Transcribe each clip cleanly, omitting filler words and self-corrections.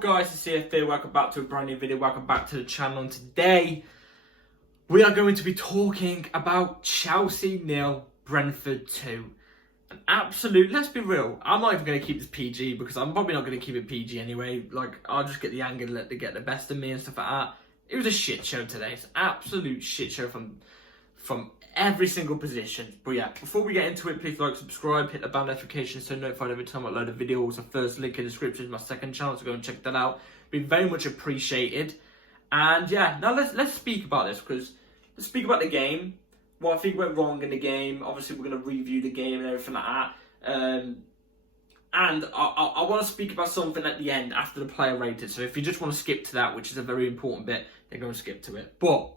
Guys, it's CFD. Welcome back to a brand new video. Welcome back to the channel. And today we are going to be talking about Chelsea 0, Brentford 2. An absolute, let's be real, I'm not even going to keep this PG because I'm probably not going to keep it PG anyway. Like, I'll just get the anger and let it get the best of me and stuff like that. It was a shit show today. It's an absolute shit show from every single position. But yeah, before we get into it, please like, subscribe, hit the bell notification so you're notified every time I upload a video. The first link in the description is my second channel, so go and check that out. Be very much appreciated. And yeah, now let's speak about this, because let's speak about the game. What I think went wrong in the game. Obviously, we're going to review the game and everything like that. And I want to speak about something at the end after the player rated. So if you just want to skip to that, which is a very important bit, then go and skip to it. But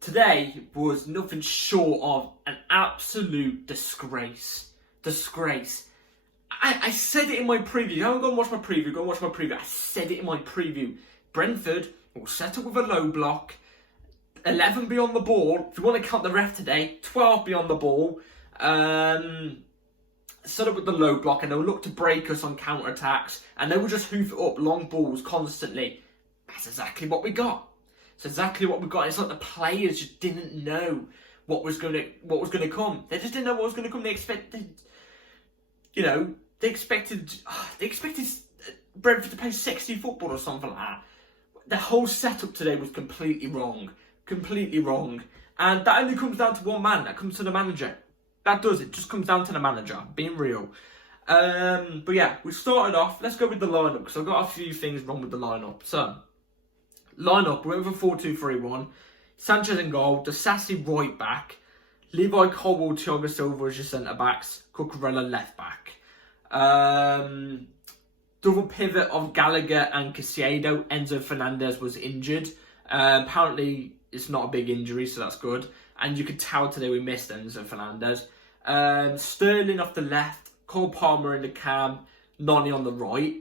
today was nothing short of an absolute disgrace. Disgrace. I said it in my preview. You haven't gone and watch my preview, go and watch my preview. I said it in my preview. Brentford will set up with a low block. 11 be on the ball. If you want to count the ref today, 12 be on the ball. Set up with the low block, and they'll look to break us on counter-attacks. And they will just hoof it up, long balls constantly. That's exactly what we got. It's exactly what we got. It's like the players just didn't know what was going to come. They just didn't know what was going to come. They expected Brentford to play 60 football or something like that. The whole setup today was completely wrong. Completely wrong. And that only comes down to one man. That comes to the manager. That does. It just comes down to the manager. Being real. But yeah, we started off. Let's go with the lineup, because I've got a few things wrong with the lineup. So, lineup, we went for 4-2-3-1. Sanchez in goal. Disasi right back. Levi Colwill, Thiago Silva as your centre backs. Cucurella left back. Double pivot of Gallagher and Caicedo. Enzo Fernandez was injured. Apparently, it's not a big injury, so that's good. And you could tell today we missed Enzo Fernandez. Sterling off the left. Cole Palmer in the cam. Noni on the right.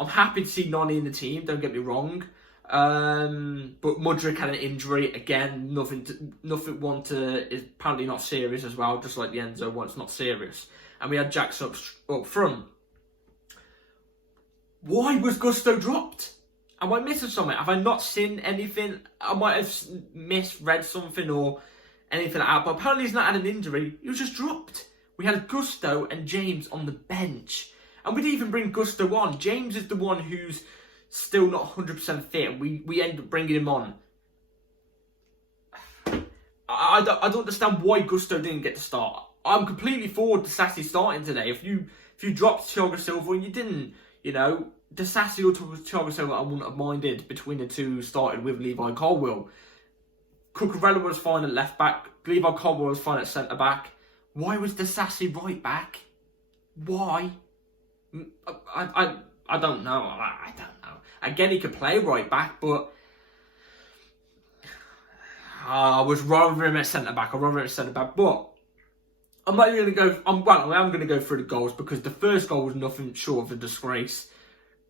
I'm happy to see Noni in the team, don't get me wrong. But Mudryk had an injury. Again, nothing is apparently not serious as well, just like the Enzo one, it's not serious. And we had Jackson up front. Why was Gusto dropped? Am I missing something? Have I not seen anything? I might have misread something or anything like that. But apparently he's not had an injury. He was just dropped. We had Gusto and James on the bench. And we didn't even bring Gusto on. James is the one who's still not 100% fit. And we end up bringing him on. I don't understand why Gusto didn't get to start. I'm completely forward to Sassy starting today. If you dropped Thiago Silva and you didn't, Disasi or Thiago Silva, I wouldn't have minded between the two who started with Levi Colwill. Cucurella was fine at left back. Levi Colwill was fine at centre back. Why was Disasi right back? Why? I don't know. I don't know. Again, he could play right back, but I was rather him at centre back. But I'm not even going to go. I am going to go through the goals, because the first goal was nothing short of a disgrace.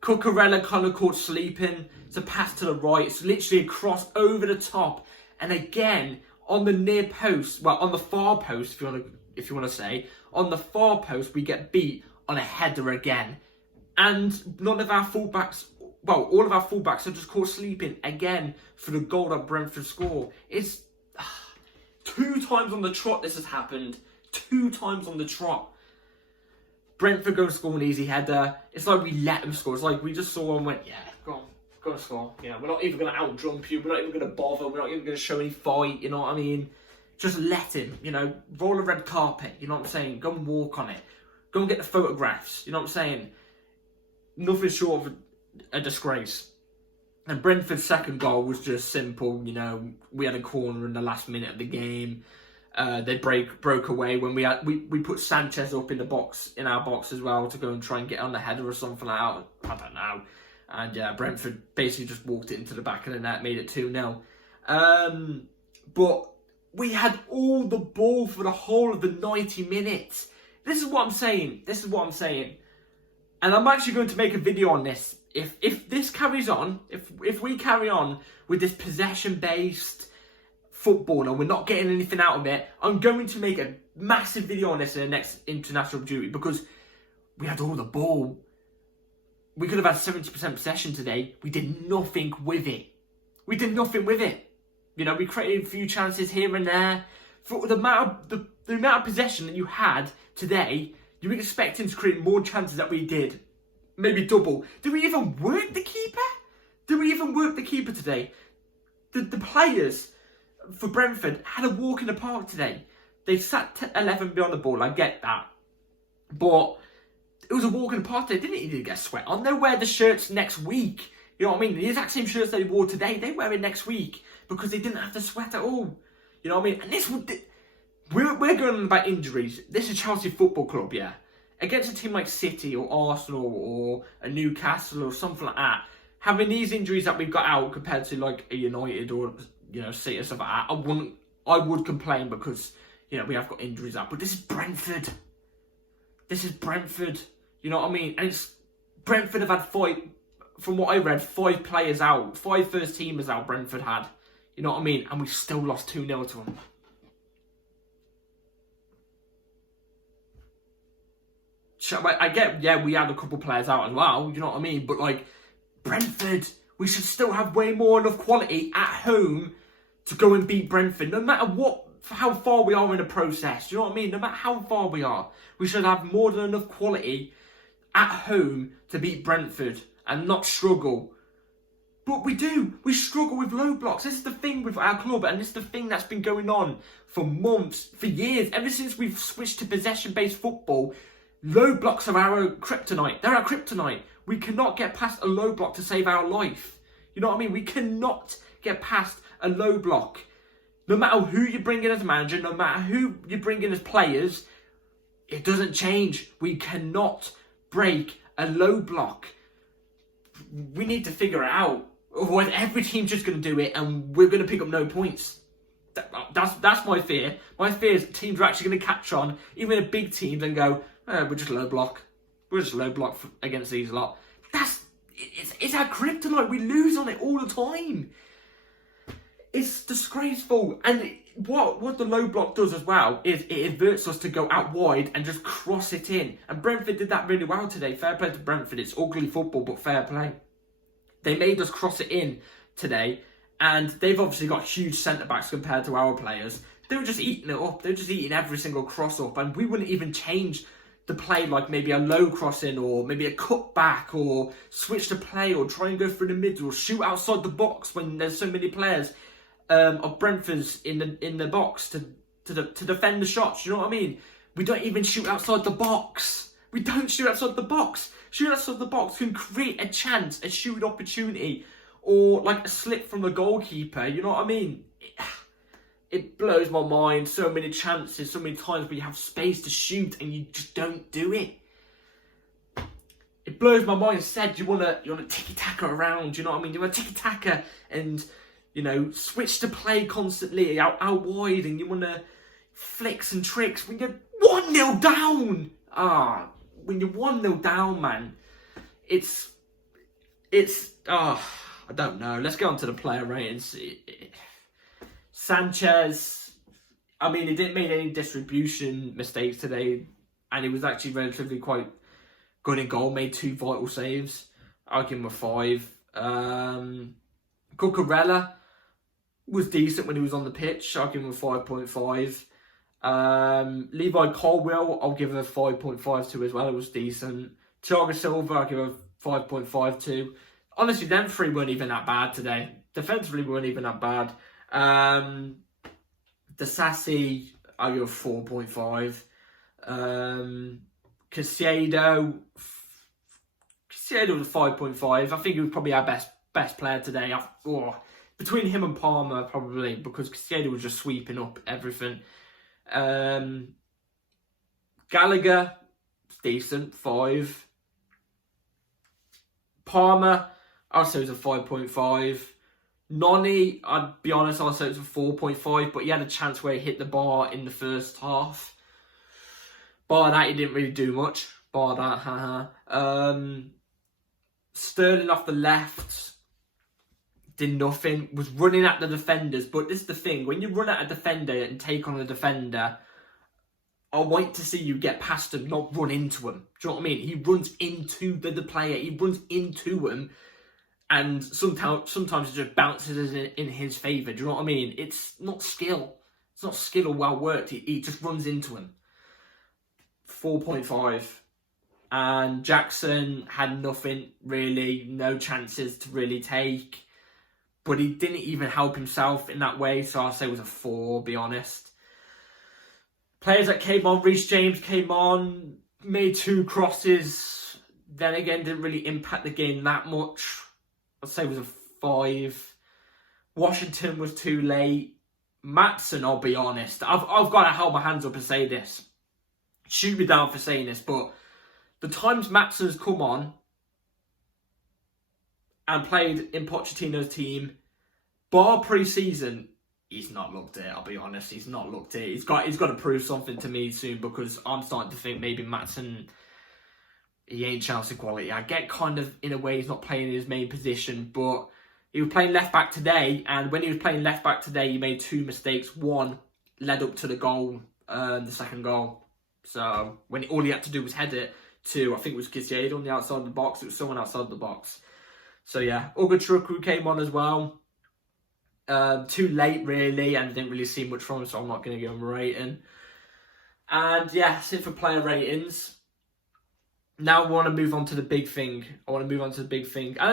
Cucurella kind of caught sleeping. It's a pass to the right. It's literally a cross over the top. And again, on the near post, on the far post, if you want to say, on the far post, we get beat on a header again. And none of our fullbacks, all of our fullbacks are just caught sleeping again for the goal that Brentford score. It's 2 times on the trot this has happened. 2 times on the trot. Brentford go and score an easy header. It's like we let them score. It's like we just saw and went, yeah, go and score. We're not even going to out-jump you. We're not even going to bother. We're not even going to show any fight. You know what I mean? Just let him, roll a red carpet. You know what I'm saying? Go and walk on it. Go and get the photographs. You know what I'm saying? Nothing short of a disgrace. And Brentford's second goal was just simple. We had a corner in the last minute of the game. They broke away when we put Sanchez up in our box as well, to go and try and get on the header or something like that. I don't know. And yeah, Brentford basically just walked it into the back of the net, made it 2-0. But we had all the ball for the whole of the 90 minutes. This is what I'm saying. And I'm actually going to make a video on this. If this carries on, if we carry on with this possession-based football and we're not getting anything out of it, I'm going to make a massive video on this in the next international duty, because we had all the ball. we could have had 70% possession today. We did nothing with it. We did nothing with it. You know, we created a few chances here and there. For the amount of possession that you had today, you were expecting to create more chances than we did. Maybe double. Did we even work the keeper? Did we even work the keeper today? The players for Brentford had a walk in the park today. They sat 11 beyond the ball, I get that. But it was a walk in the park today. They didn't even get sweat on. They'll wear the shirts next week. You know what I mean? The exact same shirts they wore today, they wear it next week because they didn't have to sweat at all. You know what I mean? And we're going on about injuries. This is Chelsea Football Club, yeah. Against a team like City or Arsenal or a Newcastle or something like that, having these injuries that we've got out compared to like a United or, you know, City or stuff like that, I would complain because, you know, we have got injuries out. But this is Brentford. This is Brentford. You know what I mean? And it's Brentford have had from what I read, 5 players out. 5 first teamers out Brentford had. You know what I mean? And we still lost 2-0 to them. I get, yeah, we had a couple players out as well. You know what I mean? But like, Brentford, we should still have way more enough quality at home to go and beat Brentford. No matter how far we are in the process. You know what I mean? No matter how far we are, we should have more than enough quality at home to beat Brentford and not struggle. But we do. We struggle with low blocks. This is the thing with our club, and this is the thing that's been going on for months, for years. Ever since we've switched to possession-based football, low blocks are our kryptonite. They're our kryptonite. We cannot get past a low block to save our life. You know what I mean? We cannot get past a low block. No matter who you bring in as manager, no matter who you bring in as players, it doesn't change. We cannot break a low block. We need to figure it out. Otherwise, every team's just going to do it and we're going to pick up no points. That's my fear. My fear is teams are actually going to catch on, even the big teams, and go, we're just low block. We're just low block against these lot. It's our kryptonite. We lose on it all the time. It's disgraceful. And what the low block does as well is it averts us to go out wide and just cross it in. And Brentford did that really well today. Fair play to Brentford. It's ugly football, but fair play. They made us cross it in today. And they've obviously got huge centre-backs compared to our players. They were just eating it up. They were just eating every single cross up. And we wouldn't even change the play like maybe a low crossing or maybe a cut back or switch the play or try and go through the middle or shoot outside the box when there's so many players of Brentford's in the box to defend the shots. You know what I mean? We don't even shoot outside the box. We don't shoot outside the box. Shoot outside the box can create a chance, a shoot opportunity, or like a slip from the goalkeeper. You know what I mean? It blows my mind. So many chances, so many times where you have space to shoot and you just don't do it. It blows my mind. Instead, you wanna tiki-taka around. You know what I mean? You want to tiki-taka and, you know, switch to play constantly out wide, and you want to flicks and tricks when you're 1-0 down. When you're 1-0 down, man, it's I don't know. Let's go on to the player ratings. Sanchez, I mean, he didn't make any distribution mistakes today, and he was actually relatively quite good in goal. Made 2 vital saves. I'll give him a 5. Cucurella was decent when he was on the pitch. I'll give him a 5.5. Levi Colwill, I'll give a 5.5 to as well. It was decent. Thiago Silva, I'll give a 5.5 to. Honestly, them 3 weren't even that bad today. Defensively, weren't even that bad. Sassy, I'll give a 4.5. Caicedo was a 5.5. I think he was probably our best player today. Between him and Palmer, probably, because Caicedo was just sweeping up everything. Gallagher, decent, 5. Palmer, I'll say it was a 5.5. Noni, I'd be honest, I'll say it was a 4.5, but he had a chance where he hit the bar in the first half. Bar that, he didn't really do much. Bar that, haha. Sterling off the left did nothing, was running at the defenders, but this is the thing, when you run at a defender and take on a defender, I want to see you get past him, not run into him. Do you know what I mean? He runs into the player. He runs into him. And sometimes it just bounces in his favour. Do you know what I mean? It's not skill. It's not skill or well worked. He just runs into him. 4.5. And Jackson had nothing really. No chances to really take. But he didn't even help himself in that way. So I'll say it was a 4, be honest. Players that came on, Reece James came on, made 2 crosses, then again didn't really impact the game that much. I'd say it was a 5. Washington was too late. Maatsen, I'll be honest, I've got to hold my hands up and say this. Shoot me down for saying this, but the times Maatsen's come on and played in Pochettino's team, bar pre-season, he's not looked it. I'll be honest. He's not looked it. He's got to prove something to me soon, because I'm starting to think maybe Maatsen, he ain't Chelsea quality. I get kind of in a way he's not playing in his main position, but he was playing left back today, and when he was playing left back today, he made 2 mistakes. One led up to the goal, the second goal. So when all he had to do was head it to, I think it was Kisieda on the outside of the box. It was someone outside the box. So yeah, Ugochukwu came on as well. Too late, really, and didn't really see much from him, so I'm not going to give him a rating. And yeah, that's it for player ratings. Now I want to move on to the big thing. And I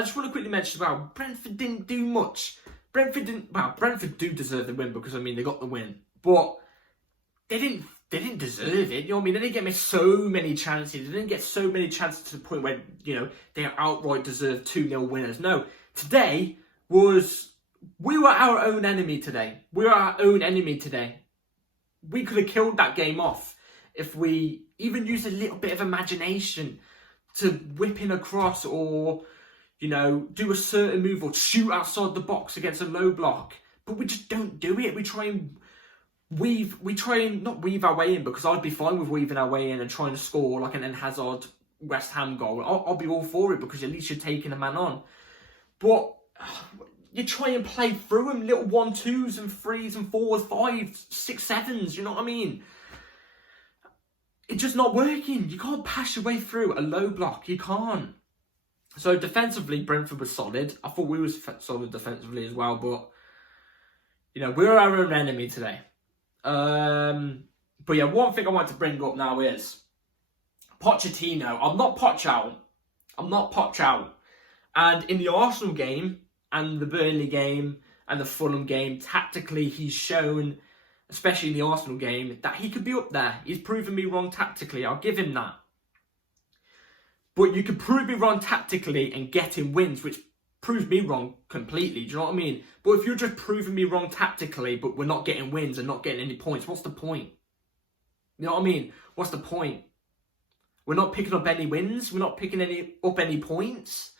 just want to quickly mention as well, Brentford didn't do much. Brentford do deserve the win, because, I mean, they got the win. But they didn't deserve it. You know what I mean? They didn't get so many chances. They didn't get so many chances to the point where, you know, they outright deserved 2-0 winners. No, today was... We were our own enemy today. We could have killed that game off if we even used a little bit of imagination to whip in across, or, you know, do a certain move or shoot outside the box against a low block. But we just don't do it. We try and not weave our way in, because I'd be fine with weaving our way in and trying to score like an Eden Hazard West Ham goal. I'll be all for it, because at least you're taking a man on. But... you try and play through them, little 1-2s and 3s and 4s, 5s, 6, 7s, you know what I mean? It's just not working. You can't pass your way through a low block. You can't. So defensively, Brentford was solid. I thought we was solid defensively as well, but, you know, we're our own enemy today. But yeah, one thing I want to bring up now is Pochettino. I'm not Poch out. And in the Arsenal game, and the Burnley game, and the Fulham game, tactically he's shown, especially in the Arsenal game, that he could be up there. He's proven me wrong tactically, I'll give him that. But you could prove me wrong tactically and get him wins, which proves me wrong completely, do you know what I mean? But if you're just proving me wrong tactically, but we're not getting wins and not getting any points, what's the point? You know what I mean? What's the point? We're not picking up any wins, we're not picking up any points.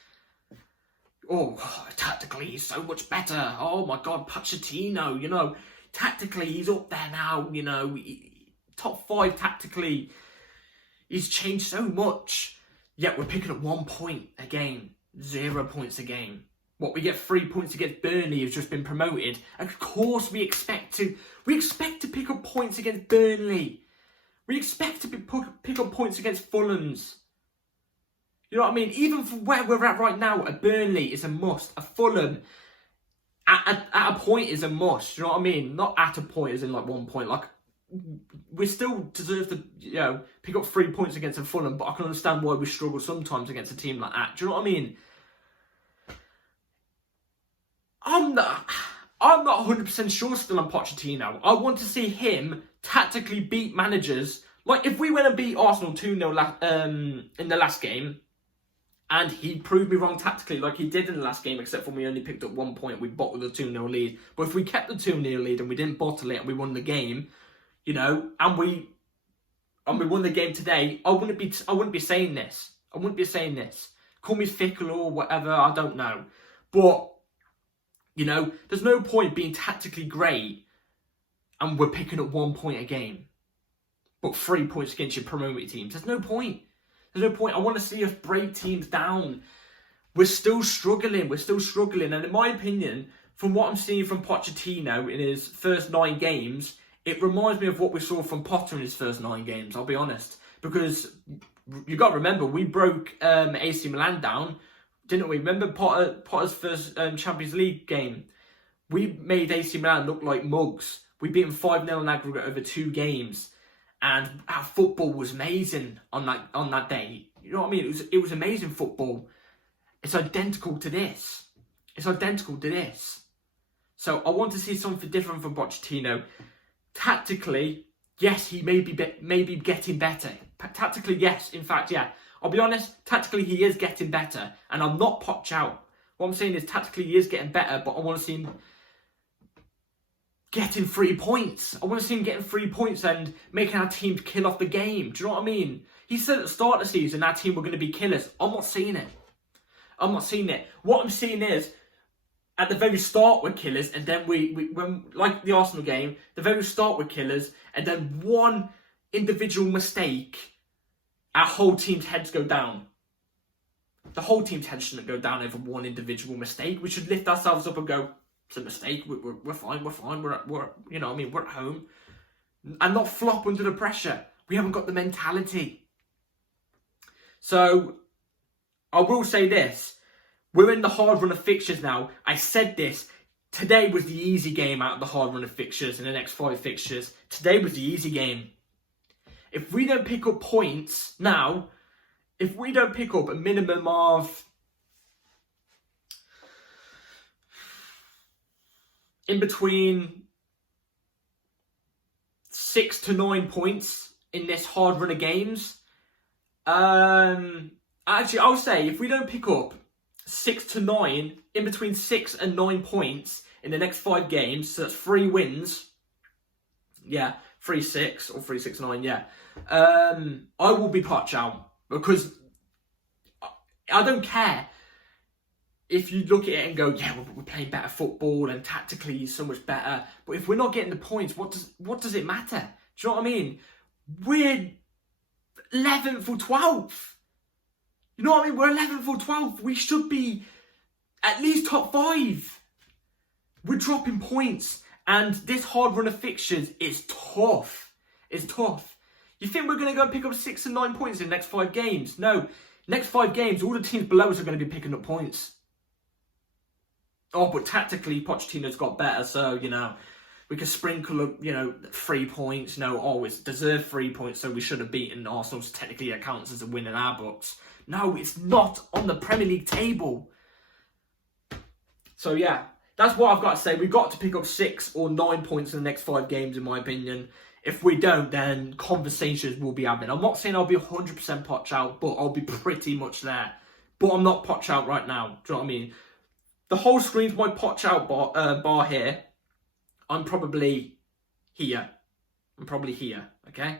Oh, tactically he's so much better. Oh my God, Pochettino, you know, tactically he's up there now, you know, top 5 tactically. He's changed so much. Yet we're picking up 1 point a game, 0 points a game. What, we get 3 points against Burnley, who's just been promoted. Of course we expect to pick up points against Burnley. We expect to pick up points against Fulhams. You know what I mean? Even from where we're at right now, a Burnley is a must. A Fulham, at a point, is a must. You know what I mean? Not at a point, as in like 1 point. Like, we still deserve to, you know, pick up 3 points against a Fulham, but I can understand why we struggle sometimes against a team like that. Do you know what I mean? I'm not 100% sure still on Pochettino. I want to see him tactically beat managers. Like, if we went and beat Arsenal 2-0 in the last game, and he proved me wrong tactically like he did in the last game, except for we only picked up 1 point, we bottled the 2-0 lead. But if we kept the 2-0 lead and we didn't bottle it and we won the game, you know, and we won the game today, I wouldn't be saying this. Call me fickle or whatever, I don't know. But, you know, there's no point being tactically great and we're picking up 1 point a game, but 3 points against your promoted teams. There's no point. I want to see us break teams down. We're still struggling. And in my opinion, from what I'm seeing from Pochettino in his first 9 games, It reminds me of what we saw from Potter in his first 9 games, I'll be honest. Because you got to remember, we broke AC Milan down, didn't we? Remember Potter's first Champions League game? We made AC Milan look like mugs. We beat them 5-0 in aggregate over 2 games. And our football was amazing on that day. You know what I mean? It was amazing football. It's identical to this. It's identical to this. So I want to see something different from Pochettino. Tactically, yes, he may be getting better. Tactically, yes. In fact, yeah. I'll be honest, tactically he is getting better. And I'm not Poch out. What I'm saying is tactically he is getting better, but I want to see him getting 3 points. I want to see him getting 3 points and making our team kill off the game. Do you know what I mean? He said at the start of the season our team were going to be killers. I'm not seeing it. I'm not seeing it. What I'm seeing is, at the very start we're killers, and then when like the Arsenal game, the very start we're killers, and then one individual mistake, our whole team's heads go down. The whole team's heads shouldn't go down over one individual mistake. We should lift ourselves up and go, it's a mistake, we're fine, we're you know what I mean, we're at home. And not flop under the pressure. We haven't got the mentality. So, I will say this. We're in the hard run of fixtures now. I said this. Today was the easy game out of the hard run of fixtures in the next 5 fixtures. Today was the easy game. If we don't pick up points now, if we don't pick up a minimum of in between 6 to 9 points in this hard run of games, actually I'll say if we don't pick up 6 to 9, in between 6 and 9 points in the next 5 games, so that's 3 wins. Yeah, 3-6 or 3-6-9, yeah. I will be Poch out because I don't care if you look at it and go, yeah, we're playing better football and tactically he's so much better. But if we're not getting the points, what does it matter? Do you know what I mean? We're 11th or 12th. You know what I mean? We're 11th or 12th. We should be at least top 5. We're dropping points. And this hard run of fixtures is tough. It's tough. You think we're going to go and pick up 6 and 9 points in the next 5 games? No. Next 5 games, all the teams below us are going to be picking up points. Oh, but tactically, Pochettino's got better. So, you know, we could sprinkle, 3 points. It's deserved 3 points, so we should have beaten Arsenal. So technically, it counts as a win in our books. No, it's not on the Premier League table. So, yeah, that's what I've got to say. We've got to pick up 6 or 9 points in the next 5 games, in my opinion. If we don't, then conversations will be happening. I'm not saying I'll be 100% Poch out, but I'll be pretty much there. But I'm not Poch out right now. Do you know what I mean? The whole screen's my Poch out bar here. I'm probably here. Okay?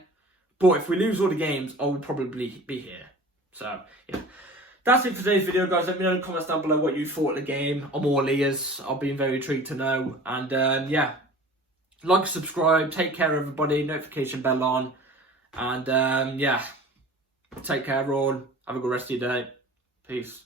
But if we lose all the games, I will probably be here. So, yeah. That's it for today's video, guys. Let me know in the comments down below what you thought of the game. I'm all ears. I'll be very intrigued to know. And, yeah. Like, subscribe. Take care, everybody. Notification bell on. And, yeah. Take care, everyone. Have a good rest of your day. Peace.